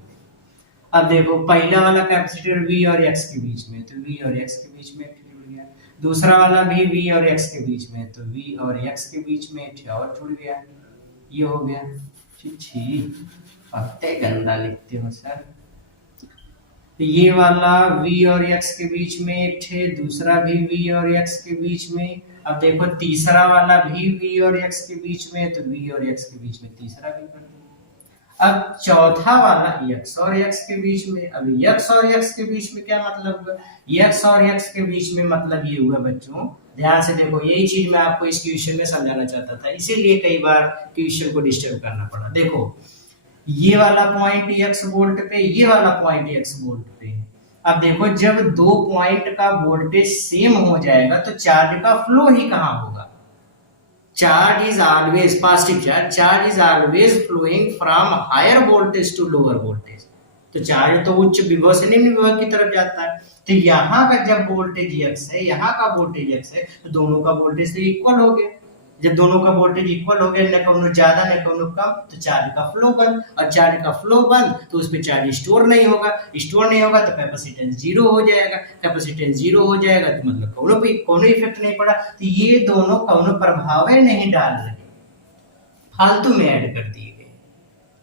अब देखो पहला वाला कैपेसिटर V और X के बीच में, तो V और X के बीच में जुड़ गया। दूसरा वाला भी V और X के बीच में, तो V और X के बीच में और जुड़ गया, ये हो गया। छी पत्ते गंदा लिखते हो सर। ये वाला V और X के बीच में एक थे, दूसरा भी V और X के बीच में। अब देखो तीसरा वाला भी V और X के बीच में, तो V और X के बीच में तीसरा भी कर दो। अब चौथा वाला X और X के बीच में। अब X और X के बीच में क्या मतलब हुआ, X और X के बीच में मतलब ये हुआ बच्चों, ध्यान से देखो, यही चीज मैं आपको इस क्वेश्चन में समझाना चाहता था, इसीलिए कई बार क्वेश्चन को डिस्टर्ब करना पड़ा। देखो ये वाला पॉइंट X वोल्ट पे, ये वाला पॉइंट X वोल्ट पे है। अब देखो जब दो पॉइंट का वोल्टेज सेम हो जाएगा तो चार्ज का फ्लो ही कहां होगा, charge is always positive charge is always flowing from higher voltage to lower voltage. तो चार्ज तो उच्च विभव से निम्न विभव की तरफ जाता है। तो यहाँ का जब वोल्टेज X है, यहाँ का वोल्टेज X है, तो दोनों का वोल्टेज तो इक्वल हो गया। जब दोनों का वोल्टेज इक्वल हो गया, न कोनो ज्यादा न कोनो कम, तो चार्ज का फ्लो बंद, और चार्ज का फ्लो बंद तो उस पर चार्ज स्टोर नहीं होगा, स्टोर नहीं होगा तो कैपेसिटेंस 0 हो जाएगा, कैपेसिटेंस 0 हो जाएगा तो मतलब कोनो इफेक्ट नहीं पड़ा। तो ये दोनों कोनो प्रभाव नहीं डाल रहे, फालतू में ऐड कर दिए गए,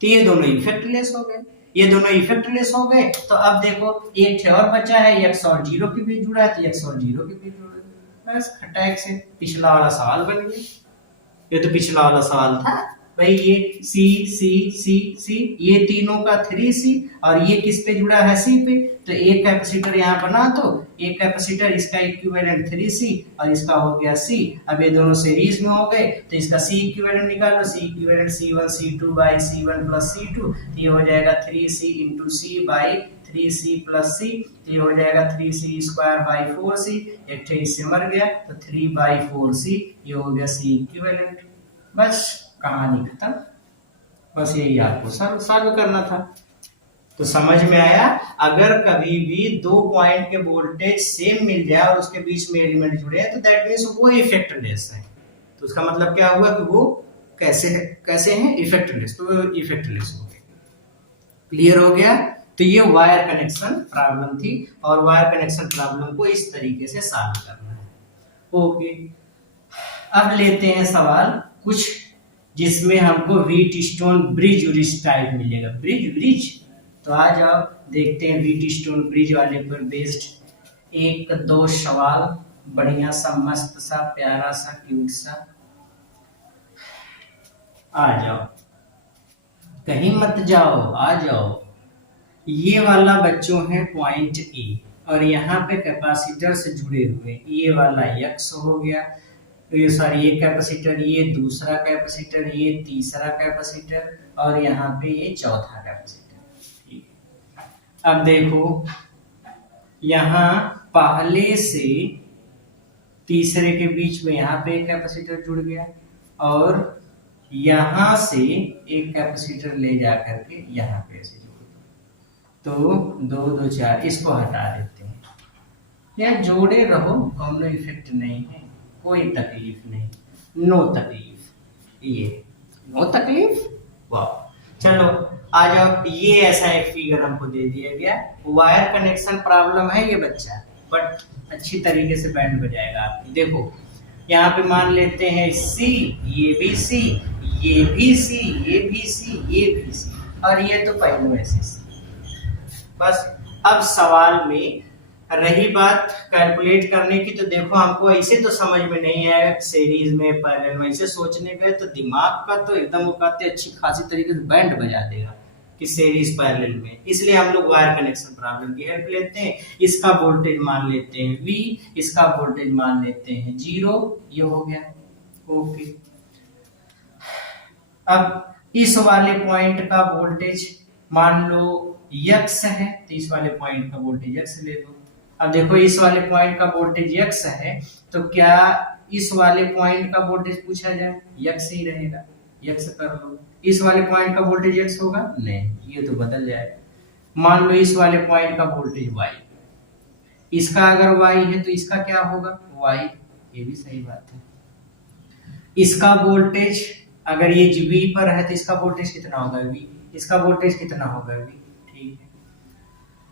तो ये दोनों इफेक्टलेस हो गए। ये दोनों इफेक्टलेस हो गए तो अब देखो एक और बचा है, X और 0 के बीच जुड़ा है, तो X और 0 के बीच जुड़ा है, बस खटाक से पिछला वाला सवाल बन गया। ये तो पिछला वाला सवाल था भाई, ये C C C C, ये तीनों का 3C, और ये किस पे जुड़ा है C पे, तो एक कैपेसिटर यहाँ बना दो, एक कैपेसिटर इसका इक्विवेलेंट 3C और इसका हो गया C। अब ये दोनों सीरीज में हो गए तो इसका C इक्विवेलेंट निकालो, C equivalent C1 C2 by C1 plus C2, ये हो जाएगा 3C into C by 3C plus C, ये हो जाएगा 3C स्क्वायर बाई 4C, एक इससे मर गया तो 3 बाई 4C, ये हो गया C इक्विवेलेंट। बस कहानी खत्म, बस यही आपको सॉल्व करना था। तो समझ में आया, अगर कभी भी दो पॉइंट के वोल्टेज सेम मिल जाए और उसके बीच में एलिमेंट जुड़े हैं तो दैट मींस वो इफेक्टलेस है। तो उसका मतलब क्या हुआ कि वो कैसे हैं इफेक्टलेस, तो इफेक्टलेस हो गए। क्लियर हो गया। तो ये वायर कनेक्शन प्रॉब्लम थी, और वायर कनेक्शन प्रॉब्लम को इस तरीके से सॉल्व करना है। ओके, अब लेते हैं सवाल कुछ जिसमें हमको व्हीट स्टोन ब्रिज व्रिज टाइप मिलेगा। ब्रिज ब्रिज, तो आ जाओ देखते हैं व्हीट स्टोन ब्रिज वाले पर बेस्ड एक दो सवाल, बढ़िया सा मस्त सा प्यारा सा क्यूट सा। आ जाओ, कहीं मत जाओ, आ जाओ। ये वाला बच्चों है पॉइंट ए, और यहाँ पे कैपेसिटर से जुड़े हुए, ये वाला यक्स हो गया, ये सॉरी ये कैपेसिटर, ये दूसरा कैपेसिटर, ये तीसरा कैपेसिटर, और यहाँ पे ये चौथा कैपेसिटर। ठीक है, अब देखो यहाँ पहले से तीसरे के बीच में यहाँ पे एक कैपेसिटर जुड़ गया, और यहाँ से एक कैपेसिटर ले जा करके यहाँ पे ऐसे जोड़ दो, तो 2 2 4, इसको हटा देते हैं। यार जोड़े रहो, कॉमन इफेक्ट नहीं है, कोई तकलीफ नहीं, नो तकलीफ, ये नो तकलीफ। वाह, चलो आ जाओ। ये ऐसा एक फिगर हमको दे दिया गया, वायर कनेक्शन प्रॉब्लम है ये बच्चा, बट अच्छी तरीके से बैंड बजाएगा आपकी। देखो यहाँ पे मान लेते हैं सी, ये भी सी, ये भी सी, ये भी सी, ये भी सी, और ये तो पहले में से सी। बस अब सवाल में रही बात कैलकुलेट करने की, तो देखो हमको ऐसे तो समझ में नहीं आया सीरीज में पैरेलल में, ऐसे सोचने गए तो दिमाग का तो एकदम वो कहते अच्छी खासी तरीके से बैंड बजा देगा कि सीरीज पैरेलल में। इसलिए हम लोग वायर कनेक्शन प्रॉब्लम की हेल्प लेते हैं। इसका वोल्टेज मान लेते हैं V, इसका वोल्टेज मान लेते हैं 0, ये हो गया ओके। अब इस वाले पॉइंट का वोल्टेज मान लो x है, तो इस वाले पॉइंट का वोल्टेज x ले लो। अब देखो इस वाले पॉइंट का वोल्टेज x है, तो क्या इस वाले पॉइंट का वोल्टेज पूछा जाए, x ही रहेगा, x कर लो। इस वाले पॉइंट का वोल्टेज x होगा नहीं, ये तो बदल जाएगा। मान लो इस वाले पॉइंट का वोल्टेज y, इसका अगर y है तो इसका क्या होगा y, ये भी सही बात है। इसका वोल्टेज अगर ये v पर है तो इसका वोल्टेज कितना होगा v, इसका वोल्टेज कितना होगा v, ठीक है।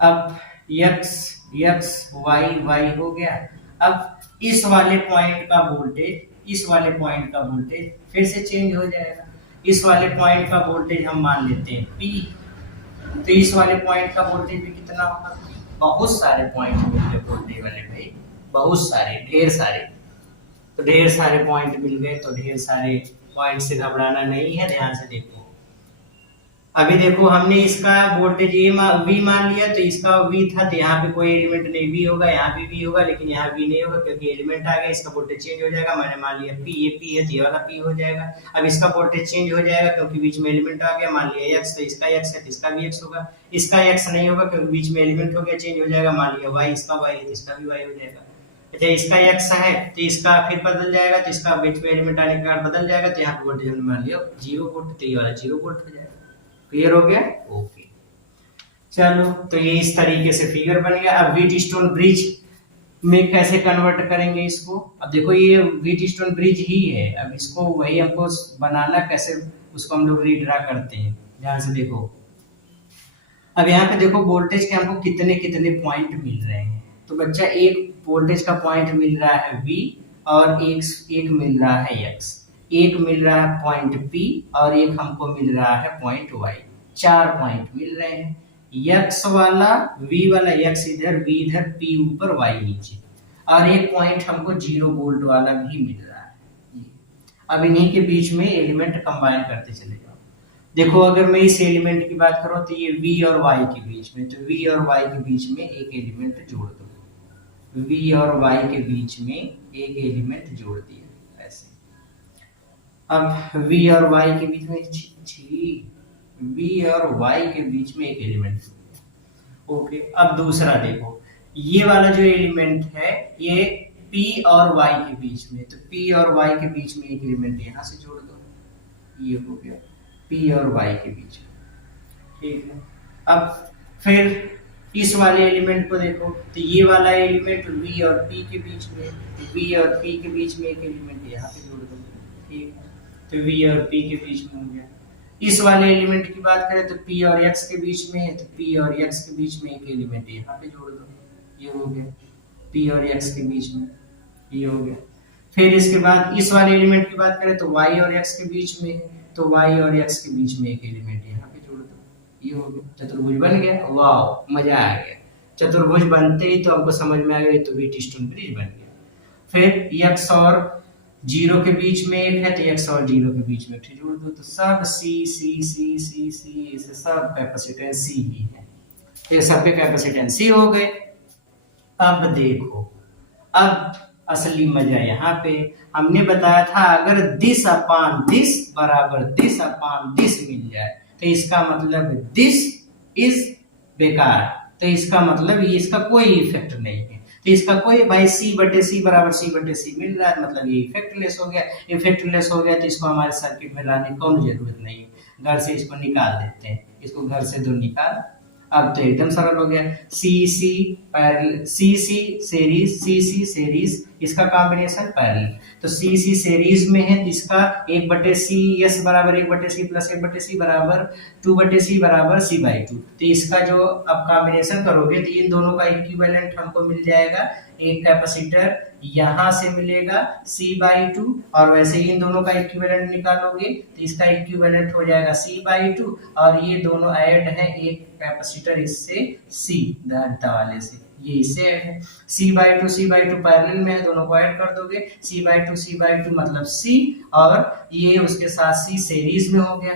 अब x x y y हो गया। अब इस वाले पॉइंट का वोल्टेज, इस वाले पॉइंट का वोल्टेज फिर से चेंज हो जाएगा। इस वाले पॉइंट का वोल्टेज हम मान लेते हैं P, तो इस वाले पॉइंट का वोल्टेज भी कितना होगा, बहुत सारे पॉइंट मिल गए वोल्टेज वाले भाई, बहुत सारे, ढेर सारे, तो ढेर सारे पॉइंट मिल गए, तो ढेर सारे पॉइंट से घबराना नहीं है, ध्यान से देखो। अभी देखो हमने इसका वोल्टेज V मान लिया, तो इसका V था, तो यहाँ पे कोई एलिमेंट नहीं V होगा, यहाँ भी V होगा, लेकिन यहाँ V नहीं होगा क्योंकि एलिमेंट आ गया, इसका वोल्टेज चेंज हो जाएगा। मैंने मान लिया P, ये P है तो ये वाला P हो जाएगा। अब इसका वोल्टेज चेंज हो जाएगा क्योंकि बीच में एलिमेंट आ गया, मान लिया X, तो इसका X है तो इसका भी X होगा। इसका X नहीं होगा क्योंकि बीच में एलिमेंट हो गया, चेंज हो जाएगा। मान लिया Y, इसका Y है तो इसका भी Y हो जाएगा। अच्छा इसका x है तो इसका फिर बदल जाएगा, तो इसका बीच में एलिमेंट आने के बाद बदल जाएगा, तो यहाँ पे वोल्टेज हमने मान लिया 0 वोल्ट, तो ये वाला 0 वोल्ट हो जाएगा। क्लियर हो गया ओके। चलो तो ये इस तरीके से फिगर बन गया। अब व्हीट स्टोन ब्रिज में कैसे कन्वर्ट करेंगे इसको, अब देखो ये व्हीट स्टोन ब्रिज ही है, अब इसको वही हमको बनाना, कैसे उसको हम लोग रीड्रा करते हैं, ध्यान से देखो। अब यहाँ पे देखो वोल्टेज के हमको कितने कितने पॉइंट मिल रहे हैं, तो बच्चा एक वोल्टेज का पॉइंट मिल रहा है V और एक मिल रहा है X, एक मिल रहा है पॉइंट P और एक हमको मिल रहा है पॉइंट Y, 4 पॉइंट मिल रहे हैं। X वाला V वाला X इधर, V इधर, P ऊपर, Y नीचे, और एक पॉइंट हमको 0 वोल्ट वाला भी मिल रहा है। अब इन्हीं के बीच में एलिमेंट कंबाइन करते चले जाओ। देखो अगर मैं इस एलिमेंट की बात करूं तो ये V और Y के बीच में, तो V और Y के बीच में एक एलिमेंट जोड़ दो, V और Y के बीच में एक एलिमेंट जोड़ दिया ऐसे। अब V और Y के बीच में V और Y के बीच में एक एलिमेंट ओके। अब दूसरा देखो, ये वाला जो एलिमेंट है ये P और Y के बीच में, तो P और Y के बीच में एक एलिमेंट यहाँ से जोड़ दो, ये हो गया P और Y के बीच में, ठीक है। अब फिर इस वाले एलिमेंट को देखो, तो ये वाला एलिमेंट V और P के बीच में, V और P के बीच में एक एलिमेंट यहाँ पे जोड़ दो, ठीक है, तो V और P के बीच में हो गया। इस वाले एलिमेंट की बात करें तो P और X के बीच में है, तो P और X के बीच में एक एलिमेंट यहाँ पे जोड़ दो, ये हो गया P और X के बीच में, ये हो गया। फिर इसके बाद इस वाले एलिमेंट की बात करें तो Y और X के बीच में है, तो y और x के बीच में एक एलिमेंट यहाँ पे जोड़ दो, ये हो गया चतुर्भुज बन गया। वाह मजा आ गया, चतुर्भुज बनते ही तो हमको समझ में आ गया तो व्हीटस्टोन ब्रिज बन गया। फिर x और 0 के बीच में एक है तो x और 0 के बीच में एक जोड़ दो, तो सब C इसे सब कैपेसिटेंस C ही है, ये सब के कैपेसिटेंस C हो गए। अब देखो, अब असली मजा यहाँ पे, हमने बताया था अगर दिस अपान दिस बराबर दिस अपान दिस मिल जाए तो इसका मतलब दिस इज बेकार, तो इसका मतलब ये इसका कोई इफेक्ट नहीं है, तो इसका कोई भाई C बटे C बराबर C बटे C मिल रहा है, मतलब ये इफेक्टलेस हो गया। इफेक्टलेस हो गया तो इसको हमारे सर्किट में लाने की कोई जरूरत नहीं है, घर से इसको निकाल देते हैं, इसको घर से दो निकाल। अब तो एकदम सरल हो गया, सी सी सीरीज इसका कॉम्बिनेशन पैरेलल, तो सी सीरीज में है इसका 1/c s बराबर 1/c प्लस 1/c बराबर 2/c बराबर c/2, तो इसका जो अब कॉम्बिनेशन करोगे तो इन दोनों का इक्विवेलेंट हमको मिल जाएगा, एक कैपेसिटर यहाँ से मिलेगा c/2 और वैसे ही इन दोनों का इक्विवेलेंट निकालोगे तो इसका इक्विवेलेंट हो जाएगा c/2 और ये दोनों ऐड है, एक कैपेसिटर इससे c धारिता वाले से, ये इससे ऐड है c/2 पैरेलल में है, दोनों को ऐड कर दोगे c/2 मतलब c और ये उसके साथ c सीरीज में हो गया,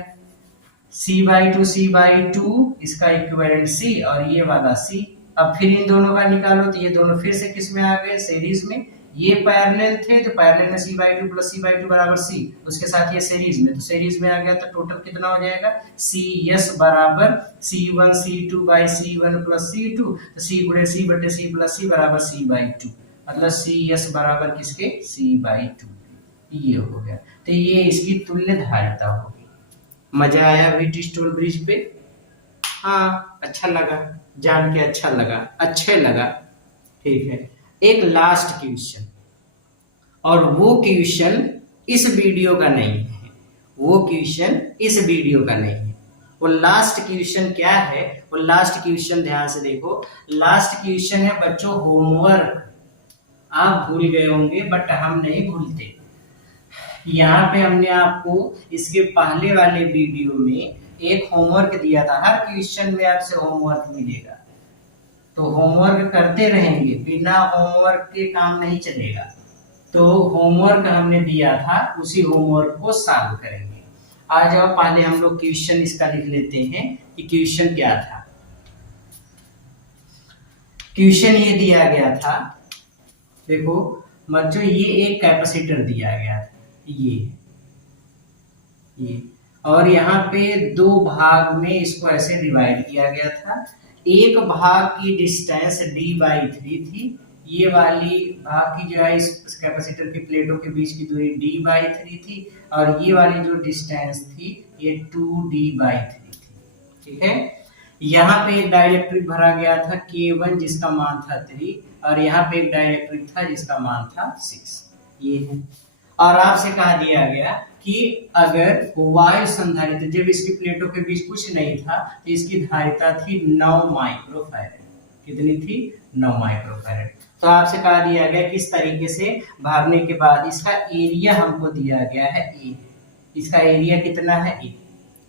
c/2 इसका इक्विवेलेंट c और ये वाला c। अब फिर इन दोनों का निकालो तो ये दोनों फिर से किस में आ गए, सीरीज में, ये पैरेलल थे तो पैरेलल में c/2 प्लस c/2 बराबर c, उसके साथ ये सीरीज में, तो सीरीज में आ गया तो टोटल कितना हो जाएगा cs बराबर c1 c2 by c1 plus c2, तो c गुणे c बटे c प्लस c बराबर c/2, मतलब cs बराबर किसके c/2, ये हो गया। तो ये इसकी तुल्य धारिता होगी। मजा आया व्हीटस्टोन ब्रिज पे? हाँ अच्छा लगा, जान के अच्छा लगा, अच्छे लगा, ठीक है। एक लास्ट क्वेश्चन, और वो क्वेश्चन इस वीडियो का नहीं है, वो क्वेश्चन इस वीडियो का नहीं है। वो लास्ट क्वेश्चन क्या है, वो लास्ट क्वेश्चन ध्यान से देखो। लास्ट क्वेश्चन है बच्चों होमवर्क, आप भूल गए होंगे बट हम नहीं भूलते। यहाँ पे हमने आपको इसके पहले वाले वीडियो में एक होमवर्क दिया था, हर क्वेश्चन में आपसे होमवर्क मिलेगा, तो होमवर्क करते रहेंगे, बिना होमवर्क के काम नहीं चलेगा। तो होमवर्क हमने दिया था, उसी होमवर्क को सॉल्व करेंगे। आज अब पहले हम लोग क्वेश्चन इसका लिख लेते हैं कि क्वेश्चन क्या था। क्वेश्चन ये दिया गया था, देखो बच्चों ये एक कैपेसिटर दिया गया था, ये और यहाँ पे दो भाग में इसको ऐसे डिवाइड किया गया था। एक भाग की डिस्टेंस d/3 थी, ये वाली भाग की जो है इस कैपेसिटर की प्लेटों के बीच की दूरी d/3 थी, और ये वाली जो डिस्टेंस थी ये 2d/3 थी, ठीक है। यहाँ पे एक डाइलेक्ट्रिक भरा गया था K1 जिसका मान था 3, और यहाँ पे एक डाइलेक्ट्रिक था जिसका मान था 6, ये है। और आपसे कहा दिया गया कि अगर वायु संधारित्र, जब इसकी प्लेटों के बीच कुछ नहीं था तो इसकी धारिता थी 9 माइक्रोफैरेड, कितनी थी 9 माइक्रोफैरेड। तो आपसे कहा दिया गया कि इस तरीके से भरने के बाद इसका एरिया हमको दिया गया है A, इसका एरिया कितना है A,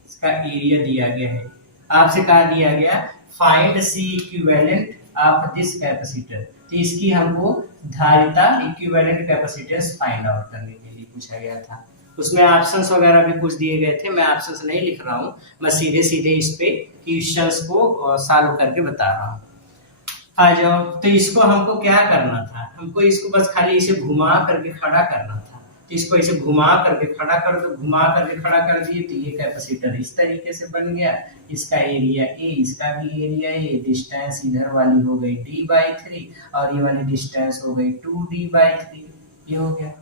इसका एरिया दिया गया है। आपसे कहा दिया गया find C equivalent of this capacitor, तो इसकी हमको धारिता इक्विवेलेंट कैपेसिटेंस फाइंड आउट करने के लिए पूछा गया था। उसमें ऑप्शंस वगैरह भी कुछ दिए गए थे, मैं ऑप्शंस नहीं लिख रहा हूँ, मैं सीधे सीधे इस पे क्वेश्चंस को सॉल्व करके बता रहा हूँ। आ जाओ, तो इसको हमको क्या करना था, हमको इसको बस खाली इसे घुमा करके खड़ा करना था, तो इसको इसे घुमा करके खड़ा कर दो, घुमा करके खड़ा कर दिए तो ये कैपेसिटर इस तरीके से बन गया। इसका एरिया A, इसका भी एरिया A, डिस्टेंस इधर वाली हो गई d/3 और ये वाली डिस्टेंस हो गई 2d/3, ये हो गया।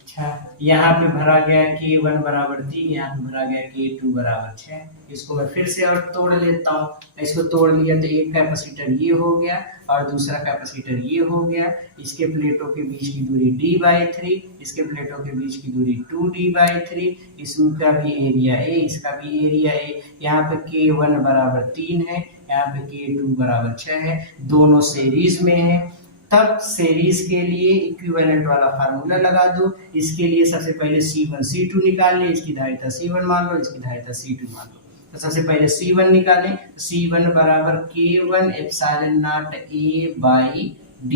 अच्छा, यहाँ पे भरा गया K1 बराबर 3, यहाँ पे भरा गया K2 बराबर 6। इसको मैं फिर से और तोड़ लेता हूँ, इसको तोड़ लिया तो एक कैपेसिटर ये हो गया और दूसरा कैपेसिटर ये हो गया। इसके प्लेटों के बीच की दूरी d/3, इसके प्लेटों के बीच की दूरी 2d/3, इसका भी एरिया A, इसका भी एरिया A। यहाँ पे K1 बराबर 3 है, यहाँ पे K2 बराबर 6 है, दोनों सीरीज में है। तब सीरीज के लिए इक्विवेलेंट वाला फार्मूला लगा दो। इसके लिए सबसे पहले C1 C2 निकाल ले, इसकी धारिता C1 मान लो, इसकी धारिता C2 मान लो। तो सबसे पहले C1 निकालें, तो C1 बराबर K1 epsilon not A by D,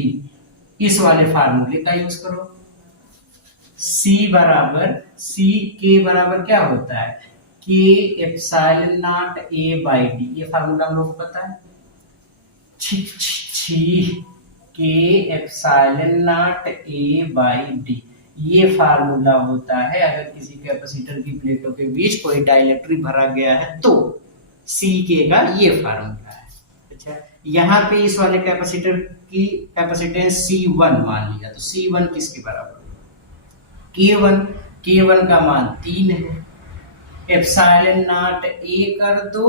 इस वाले फार्मूले का यूज करो। C K बराबर क्या होता है, K epsilon not A by D, ये फार्मूला हम लोग को पता है। K epsilon not A by D, ये फार्मूला होता है अगर किसी कैपेसिटर की प्लेटों के बीच कोई डाइलेक्ट्रिक भरा गया है तो Ck का ये फार्मूला है। अच्छा, यहाँ पे इस वाले कैपेसिटर की कैपेसिटेंस C1 मान लिया, तो C1 किसके बराबर, K1 का मान 3 है, एप्सिलॉन नॉट A कर दो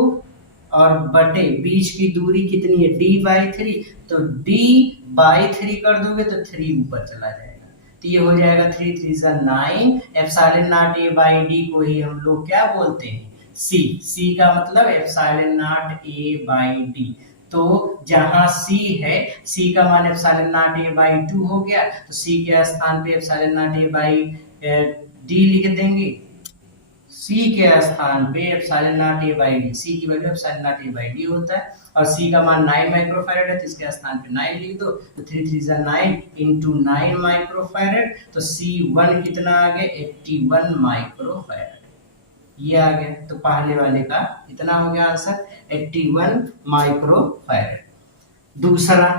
और बटे बीच की दूरी कितनी है D/3, तो D/3 कर दोगे तो 3 ऊपर चला जाएगा, तो ये हो जाएगा 3 3 9। Epsilon not A by D को ही हम लोग क्या बोलते हैं, C का मतलब epsilon not A by D। तो जहां C है, C का मान एप्सिलॉन नॉट A बाई 2 हो गया, तो C के स्थान पे epsilon not A by D लिख देंगे। C के स्थान पे epsilon not A by D, C की value epsilon not A by D होता है, और C का मान 9 माइक्रोफैरड है, तो इसके स्थान पे 9 लिख दो, तो 3 3 9 इंटू 9 माइक्रोफैरड, तो C1 कितना आ गया, 81 माइक्रोफैरड, ये आ गया। तो पहले वाले का इतना हो गया आंसर, 81 माइक्रोफैरड। दूसरा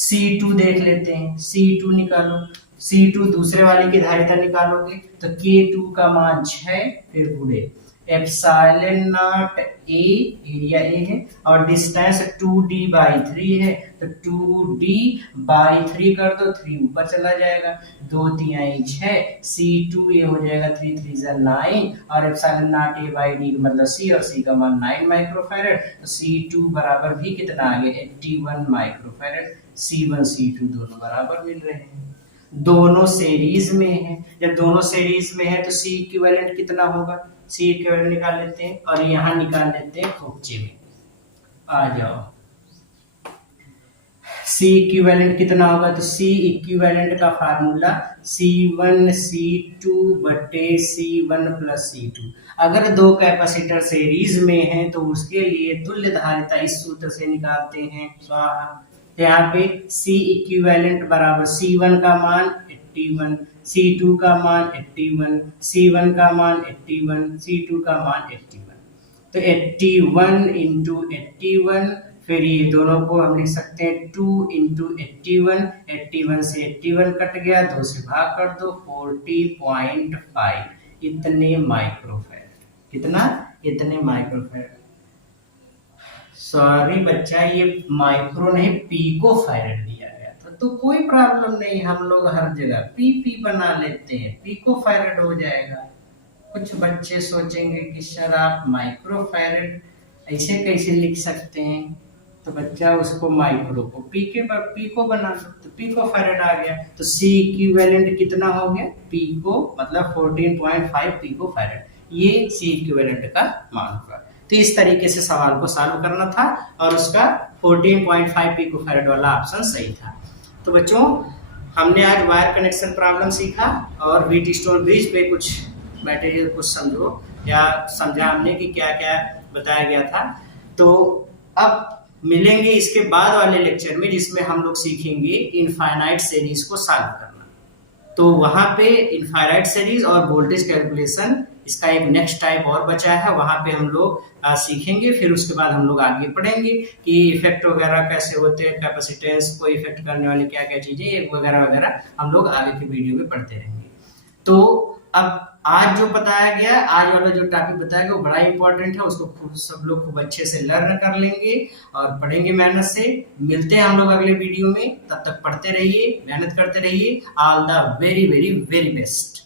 C2 देख लेते हैं, C2 निकालो, C2 दूसरे वाले की धारिता निकालोगे तो K2 का मान 6, फिर गुणे epsilon not A, area A है, और डिस्टेंस 2D/3 है, तो 2D/3 कर दो, 3 ऊपर चला जाएगा, 2 3 6, C2 ये हो जाएगा 3 3 9, और epsilon not A by D मतलब C, और C का मान 9 माइक्रोफैरड, तो C2 बराबर भी कितना आ गया, 81 माइक्रोफैरड। C1 C2 दोनों बराबर मिल रहे हैं, दोनों सीरीज में है। जब दोनों सीरीज में है तो C इक्विवेलेंट कितना होगा, C इक्विवेलेंट निकाल लेते हैं, और यहाँ निकाल लेते हैं खोपचे में, आ जाओ। C इक्विवेलेंट कितना होगा, तो C इक्विवेलेंट का फार्मूला C1 C2 बटे C1 प्लस C2। अगर दो कैपेसिटर सीरीज में है तो उसके लिए तुल्य धारिता इस सूत्र से निकालते हैं, स्वाहा। यहाँ पे C इक्विवेलेंट बराबर C1 का मान 81, C2 का मान 81, C1 का मान 81, C2 का मान 81, तो 81 इंटू 81, फिर ये दोनों को हम लिख सकते हैं 2 इंटू 81, 81 से 81 कट गया, 2 से भाग कर दो, 40.5, इतने माइक्रोफैरड, कितना, इतने माइक्रोफैरड। सॉरी बच्चा, ये माइक्रो नहीं पिको फैरड दिया गया था, तो कोई प्रॉब्लम नहीं, हम लोग हर जगह पी बना लेते हैं, पिको फैरड हो जाएगा। कुछ बच्चे सोचेंगे कि सर आप माइक्रो फैरड ऐसे कैसे लिख सकते हैं, तो बच्चा उसको माइक्रो को पिको बना लो, तो पिको फैरड आ गया। तो C इक्विवेलेंट कितना हो गया, पिको मतलब 14.5 पिको फैरड, ये C इक्विवेलेंट का मान होगा। तो इस तरीके से सवाल को सॉल्व करना था, और उसका 14.5 पिकोफैरड वाला ऑप्शन सही था। तो बच्चों, हमने आज वायर कनेक्शन प्रॉब्लम सीखा, और व्हीटस्टोन ब्रिज पे कुछ मटेरियल कुछ समझो या समझा हमने कि क्या क्या बताया गया था। तो अब मिलेंगे इसके बाद वाले लेक्चर में, जिसमें हम लोग सीखेंगे इनफाइनाइट सीरीज को सॉल्व करना। तो वहां पे इनफाइनाइट सीरीज और वोल्टेज कैलकुलेशन, इसका एक नेक्स्ट टाइप और बचा है, वहां पे हम लोग सीखेंगे। फिर उसके बाद हम लोग आगे पढ़ेंगे कि इफेक्ट वगैरह कैसे होते हैं, कैपेसिटेंस को इफेक्ट करने वाली क्या क्या चीजें वगैरह वगैरह हम लोग आगे के वीडियो में पढ़ते रहेंगे। तो अब आज जो बताया गया, आज वाला जो टॉपिक बताया गया वो बड़ा इंपॉर्टेंट है, उसको खूब सब लोग खूब अच्छे से लर्न कर लेंगे और पढ़ेंगे मेहनत से। मिलते हैं हम लोग अगले वीडियो में, तब तक पढ़ते रहिए, मेहनत करते रहिए। All the very very very best.